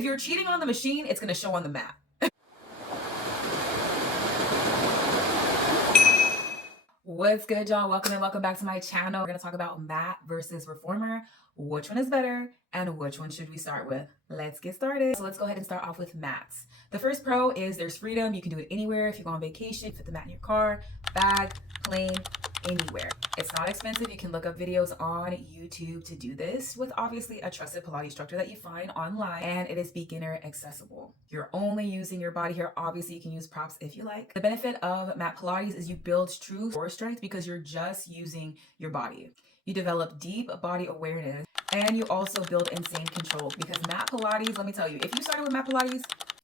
If you're cheating on the machine, it's going to show on the mat. What's good, y'all? Welcome back to my channel. We're going to talk about mat versus reformer. Which one is better and which one should we start with? Let's get started. So let's go ahead and start off with mats. The first pro is there's freedom. You can do it anywhere. If you go on vacation, fit the mat in your car, bag, plane, anywhere. It's not expensive. You can look up videos on YouTube to do this with obviously a trusted Pilates instructor that you find online, and it is beginner accessible. You're only using your body here. Obviously, you can use props if you like. The benefit of Mat Pilates is you build true core strength because you're just using your body. You develop deep body awareness, and you also build insane control because Mat Pilates, let me tell you, if you started with Mat Pilates,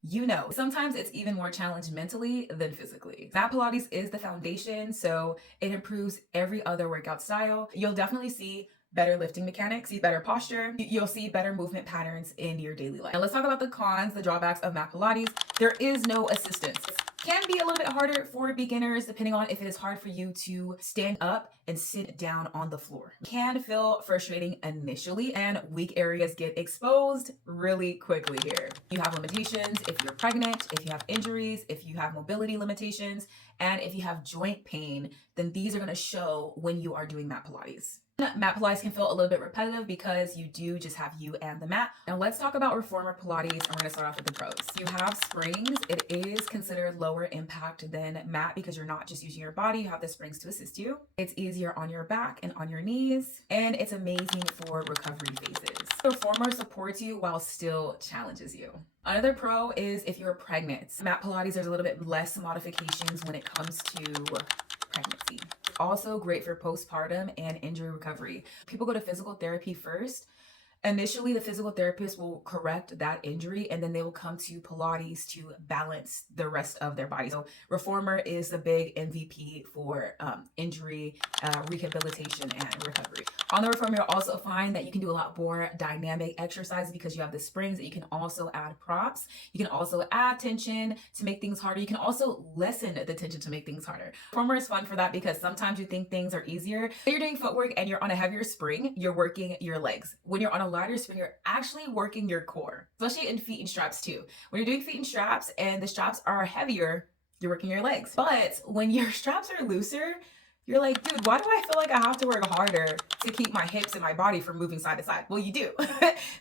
you know, sometimes it's even more challenged mentally than physically. Mat Pilates is the foundation, so it improves every other workout style. You'll definitely see better lifting mechanics, see better posture, you'll see better movement patterns in your daily life. Now let's talk about the cons, the drawbacks of Mat Pilates. There is no assistance. Can be a little bit harder for beginners depending on if it is hard for you to stand up and sit down on the floor. Can feel frustrating initially, and weak areas get exposed really quickly here. You have limitations if you're pregnant, if you have injuries, if you have mobility limitations, and if you have joint pain, then these are going to show when you are doing Mat Pilates. Mat Pilates can feel a little bit repetitive because you do just have you and the mat. Now let's talk about reformer Pilates, and we're going to start off with the pros. You have springs. It is considered lower impact than mat because you're not just using your body. You have the springs to assist you. It's easier on your back and on your knees, and it's amazing for recovery phases. The reformer supports you while still challenges you. Another pro is if you're pregnant. Mat Pilates, there's a little bit less modifications when it comes to pregnancy. Also great for postpartum and injury recovery. People go to physical therapy first. Initially, the physical therapist will correct that injury, and then they will come to Pilates to balance the rest of their body. So reformer is the big MVP for injury, rehabilitation, and recovery. On the reformer, you'll also find that you can do a lot more dynamic exercises because you have the springs. That you can also add props. You can also add tension to make things harder. You can also lessen the tension to make things harder. Reformer is fun for that because sometimes you think things are easier. When you're doing footwork and you're on a heavier spring, you're working your legs. When you're on a lighter spring, you're actually working your core, especially in feet and straps too. When you're doing feet and straps and the straps are heavier, you're working your legs. But when your straps are looser, you're like, dude, why do I feel like I have to work harder to keep my hips and my body from moving side to side? Well, you do.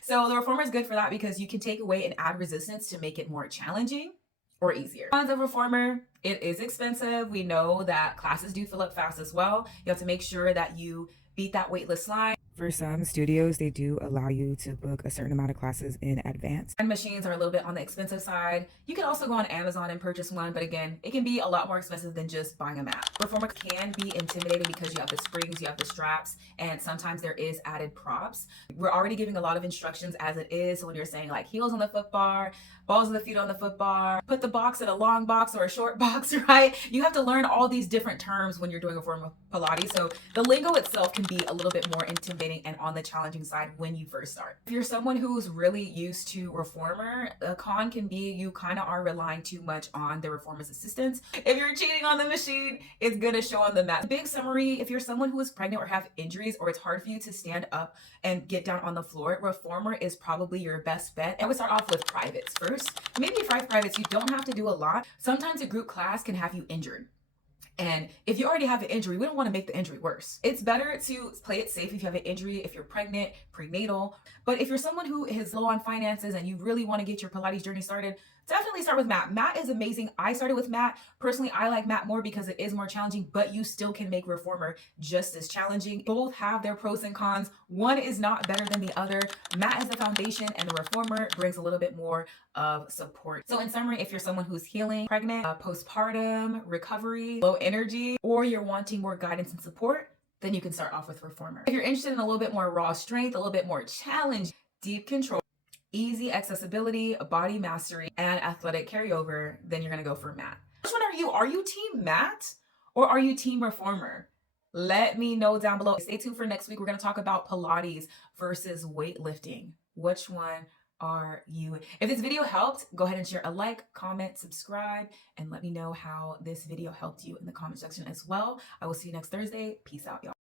So the reformer is good for that because you can take away and add resistance to make it more challenging or easier. Cons of reformer, it is expensive. We know that classes do fill up fast as well. You have to make sure that you beat that waitlist line. For some studios, they do allow you to book a certain amount of classes in advance. And machines are a little bit on the expensive side. You can also go on Amazon and purchase one, but again, it can be a lot more expensive than just buying a mat. Reformer can be intimidating because you have the springs, you have the straps, and sometimes there is added props. We're already giving a lot of instructions as it is. So when you're saying like heels on the foot bar, balls of the feet on the foot bar, put the box in a long box or a short box, right? You have to learn all these different terms when you're doing a form of Pilates. So the lingo itself can be a little bit more intimidating and on the challenging side when you first start. If you're someone who's really used to reformer, a con can be you kind of are relying too much on the reformer's assistance. If you're cheating on the machine, it's gonna show on the mat. Big summary, if you're someone who is pregnant or have injuries or it's hard for you to stand up and get down on the floor, reformer is probably your best bet. I would start off with privates first. Maybe 5 privates, you don't have to do a lot. Sometimes a group class can have you injured. And if you already have an injury, we don't want to make the injury worse. It's better to play it safe if you have an injury, if you're pregnant, prenatal. But if you're someone who is low on finances and you really want to get your Pilates journey started, definitely start with mat. Mat is amazing. I started with mat. Personally, I like mat more because it is more challenging, but you still can make reformer just as challenging. Both have their pros and cons. One is not better than the other. Mat is the foundation and the reformer brings a little bit more of support. So in summary, if you're someone who's healing, pregnant, postpartum, recovery, low energy, or you're wanting more guidance and support, then you can start off with reformer. If you're interested in a little bit more raw strength, a little bit more challenge, deep control, easy accessibility, body mastery, and athletic carryover, then you're gonna go for mat. Which one are you? Are you team mat or are you team reformer? Let me know down below. Stay tuned for next week. We're gonna talk about Pilates versus weightlifting. Which one are you? If this video helped, go ahead and share a like, comment, subscribe, and let me know how this video helped you in the comment section as well. I will see you next Thursday. Peace out, y'all.